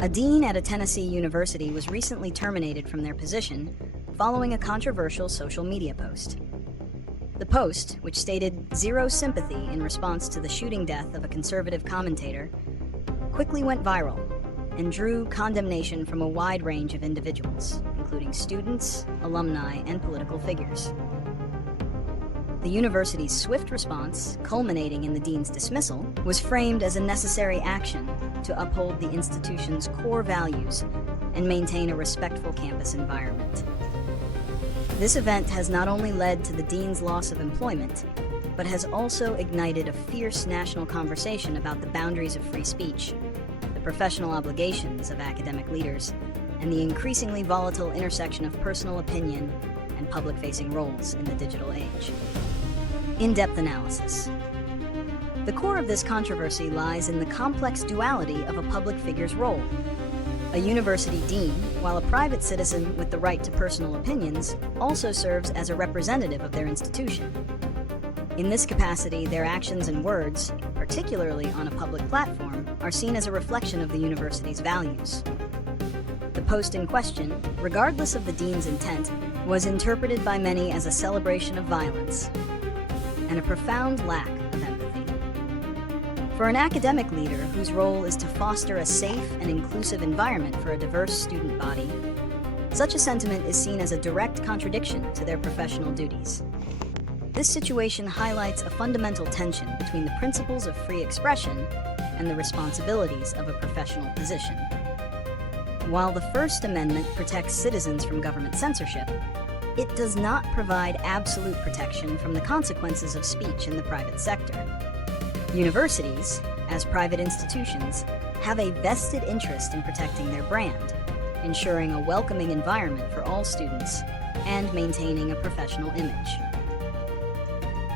A dean at a Tennessee university was recently terminated from their position following a controversial social media post. The post, which stated zero sympathy in response to the shooting death of a conservative commentator, quickly went viral and drew condemnation from a wide range of individuals, including students, alumni, and political figures. The university's swift response, culminating in the dean's dismissal, was framed as a necessary action to uphold the institution's core values and maintain a respectful campus environment. This event has not only led to the dean's loss of employment, but has also ignited a fierce national conversation about the boundaries of free speech, the professional obligations of academic leaders, and the increasingly volatile intersection of personal opinion and public-facing roles in the digital age. In-depth analysis. The core of this controversy lies in the complex duality of a public figure's role. A university dean, while a private citizen with the right to personal opinions, also serves as a representative of their institution. In this capacity, their actions and words, particularly on a public platform, are seen as a reflection of the university's values. The post in question, regardless of the dean's intent, was interpreted by many as a celebration of violence and a profound lack of empathy. For an academic leader whose role is to foster a safe and inclusive environment for a diverse student body, such a sentiment is seen as a direct contradiction to their professional duties. This situation highlights a fundamental tension between the principles of free expression and the responsibilities of a professional position. While the First Amendment protects citizens from government censorship, it does not provide absolute protection from the consequences of speech in the private sector. Universities, as private institutions, have a vested interest in protecting their brand, ensuring a welcoming environment for all students, and maintaining a professional image.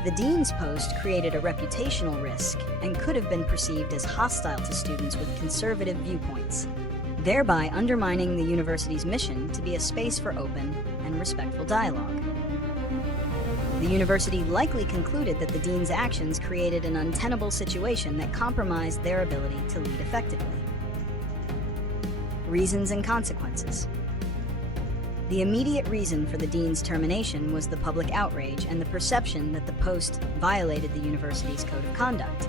The dean's post created a reputational risk and could have been perceived as hostile to students with conservative viewpoints, thereby undermining the university's mission to be a space for open and respectful dialogue. The university likely concluded that the dean's actions created an untenable situation that compromised their ability to lead effectively. Reasons and consequences. The immediate reason for the dean's termination was the public outrage and the perception that the post violated the university's code of conduct.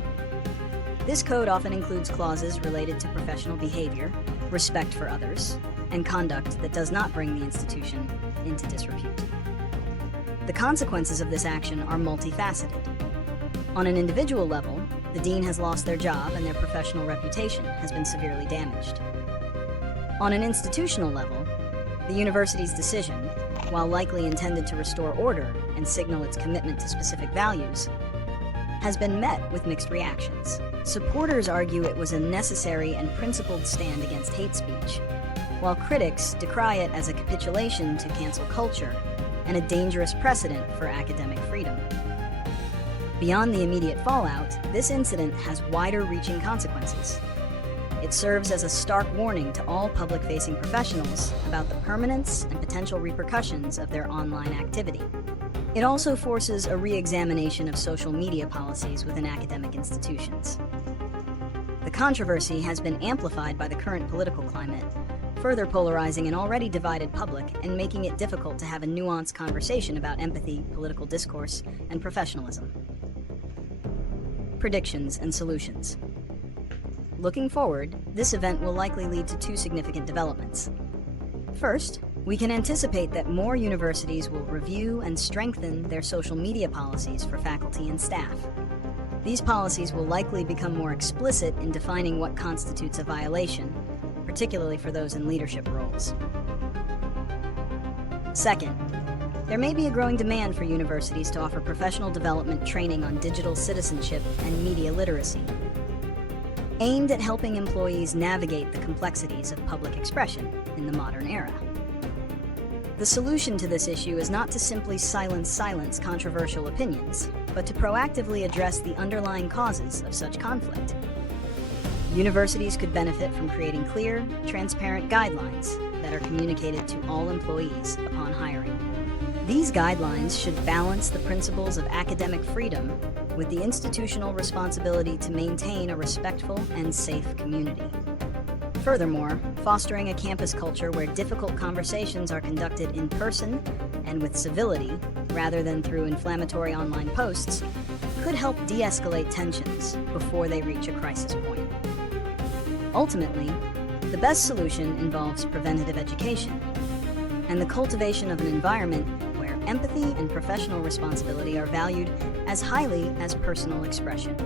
This code often includes clauses related to professional behavior, respect for others, and conduct that does not bring the institution into disrepute. The consequences of this action are multifaceted. On an individual level, the dean has lost their job and their professional reputation has been severely damaged. On an institutional level, the university's decision, while likely intended to restore order and signal its commitment to specific values, has been met with mixed reactions. Supporters argue it was a necessary and principled stand against hate speech, while critics decry it as a capitulation to cancel culture and a dangerous precedent for academic freedom. Beyond the immediate fallout, this incident has wider-reaching consequences. It serves as a stark warning to all public-facing professionals about the permanence and potential repercussions of their online activity. It also forces a re-examination of social media policies within academic institutions. The controversy has been amplified by the current political climate, further polarizing an already divided public and making it difficult to have a nuanced conversation about empathy, political discourse, and professionalism. Predictions and solutions. Looking forward, this event will likely lead to two significant developments. First, we can anticipate that more universities will review and strengthen their social media policies for faculty and staff. These policies will likely become more explicit in defining what constitutes a violation, particularly for those in leadership roles. Second, there may be a growing demand for universities to offer professional development training on digital citizenship and media literacy, aimed at helping employees navigate the complexities of public expression in the modern era. The solution to this issue is not to simply silence controversial opinions, but to proactively address the underlying causes of such conflict. Universities could benefit from creating clear, transparent guidelines that are communicated to all employees upon hiring. These guidelines should balance the principles of academic freedom with the institutional responsibility to maintain a respectful and safe community. Furthermore, fostering a campus culture where difficult conversations are conducted in person and with civility, rather than through inflammatory online posts, could help de-escalate tensions before they reach a crisis point. Ultimately, the best solution involves preventative education and the cultivation of an environment where empathy and professional responsibility are valued as highly as personal expression.